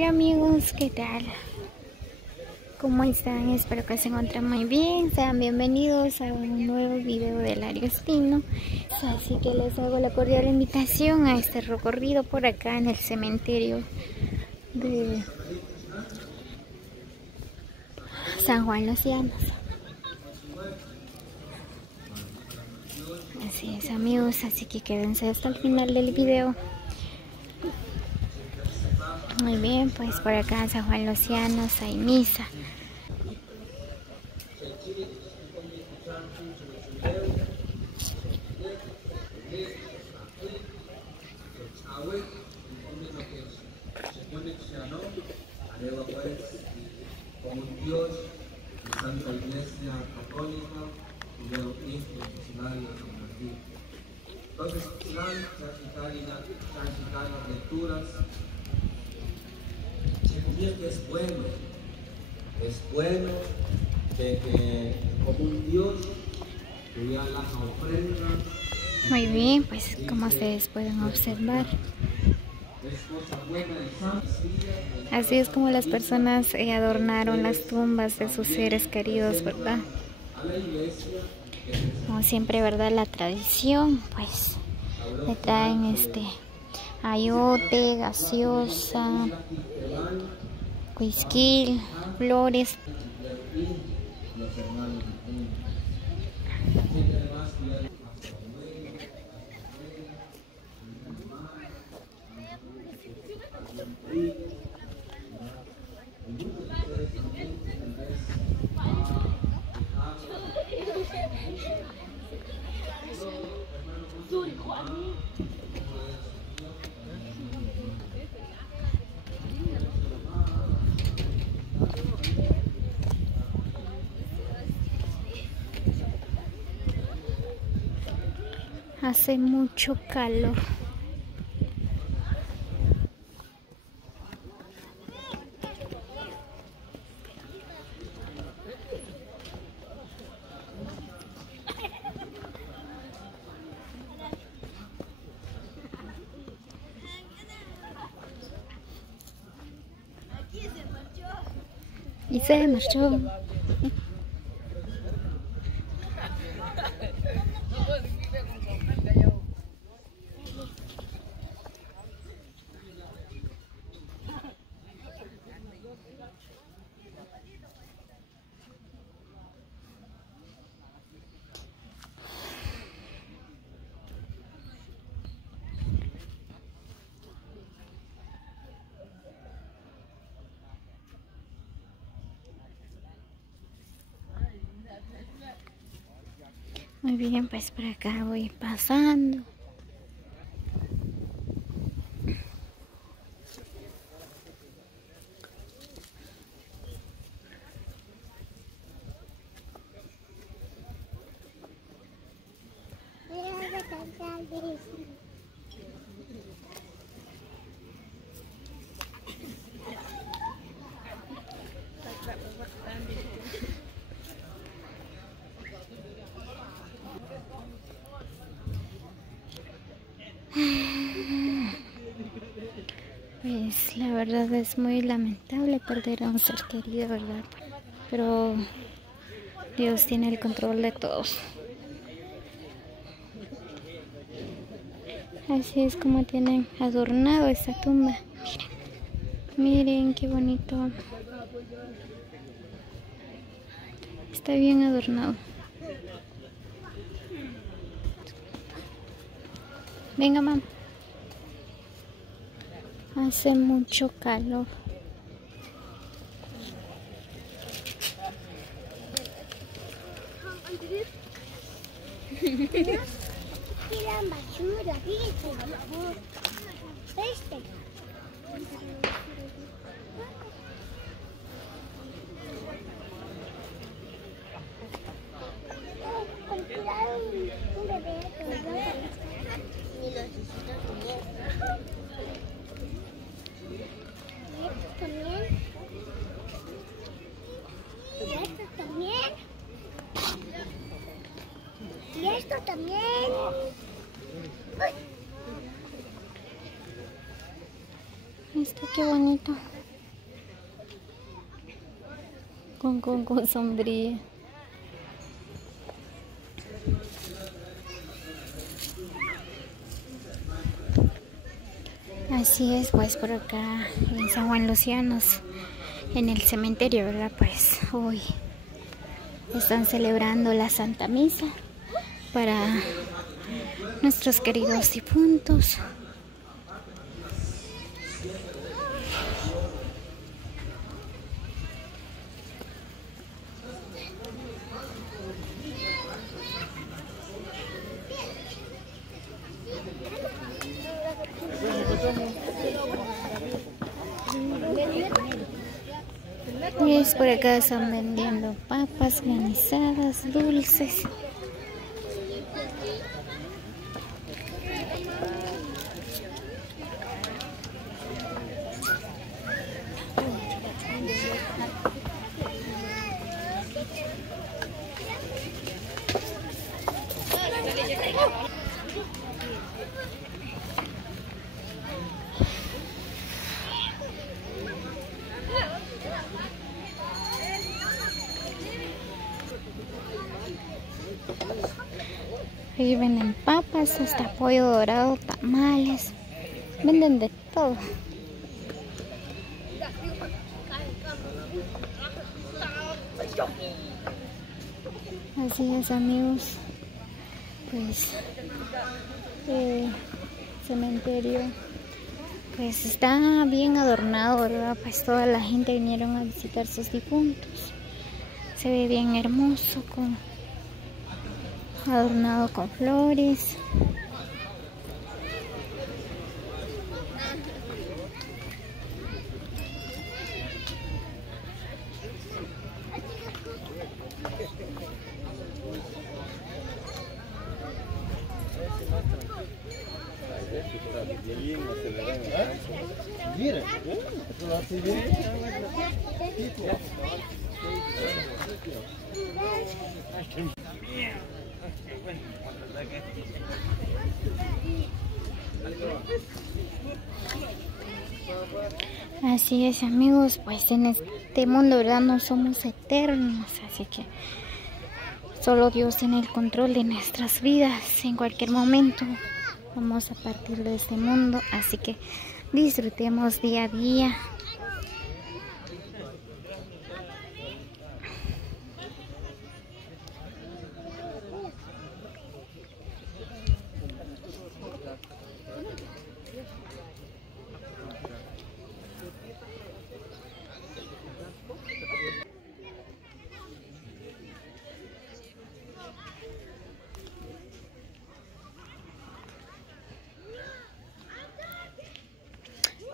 Hola amigos, ¿qué tal? ¿Cómo están? Espero que se encuentren muy bien. Sean bienvenidos a un nuevo video de Lario Espino. Así que les hago la cordial invitación a este recorrido por acá en el cementerio de San Juan Los Llanos. Así es amigos, así que quédense hasta el final del video. Muy bien, pues por acá en San Juan Los Llanos hay misa. Como un Dios de Santa Iglesia Católica y de los institucionarios convertidos. Entonces, santificar las lecturas, sentir que es bueno de que como un Dios que ya las ofrendas. Muy bien, pues como ustedes pueden observar, así es como las personas adornaron las tumbas de sus seres queridos, ¿verdad? Como siempre, ¿verdad? La tradición, pues le traen ayote, gaseosa, cuisquil, flores. Hace mucho calor. Y se marchó. Muy bien, pues por acá voy pasando. Pues la verdad es muy lamentable perder a un ser querido, ¿verdad? Pero Dios tiene el control de todos. Así es como tienen adornado esta tumba. Miren qué bonito. Está bien adornado. Venga, mamá. Hace mucho calor. Y esto también. Qué bonito. Con sombría. Así es, pues por acá en San Juan Lucianos, en el cementerio, ¿verdad? Pues hoy están celebrando la Santa Misa para nuestros queridos difuntos. Y por acá están vendiendo papas granizadas, dulces. Ahí venden papas, hasta pollo dorado, tamales, venden de todo. Así es, amigos, pues cementerio pues está bien adornado, ¿verdad? Pues toda la gente vinieron a visitar sus difuntos. Se ve bien hermoso, adornado con flores. Así es, amigos, pues en este mundo, ¿verdad? No somos eternos, así que solo Dios tiene el control de nuestras vidas. En cualquier momento vamos a partir de este mundo, así que disfrutemos día a día.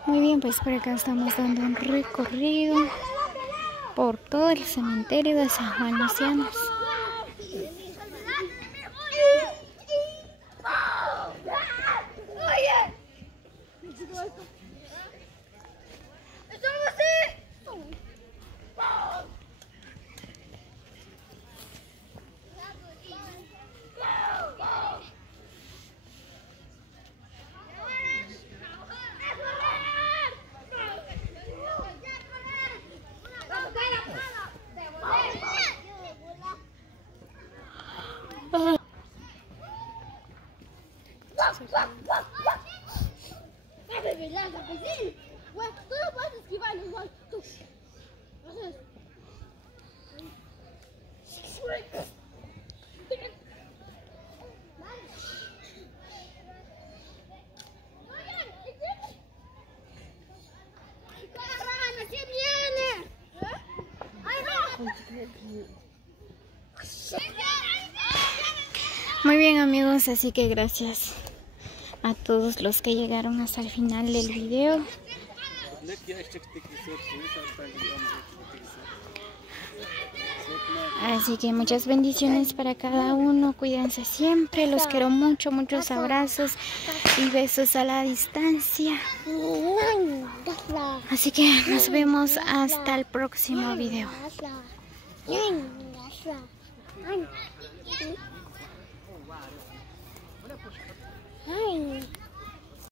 Muy bien, pues por acá estamos dando un recorrido por todo el cementerio de San Juan Lucianos. Muy bien, amigos, así que gracias a todos los que llegaron hasta el final del video. Así que muchas bendiciones para cada uno, cuídense siempre, los quiero mucho, muchos abrazos y besos a la distancia. Así que nos vemos hasta el próximo video.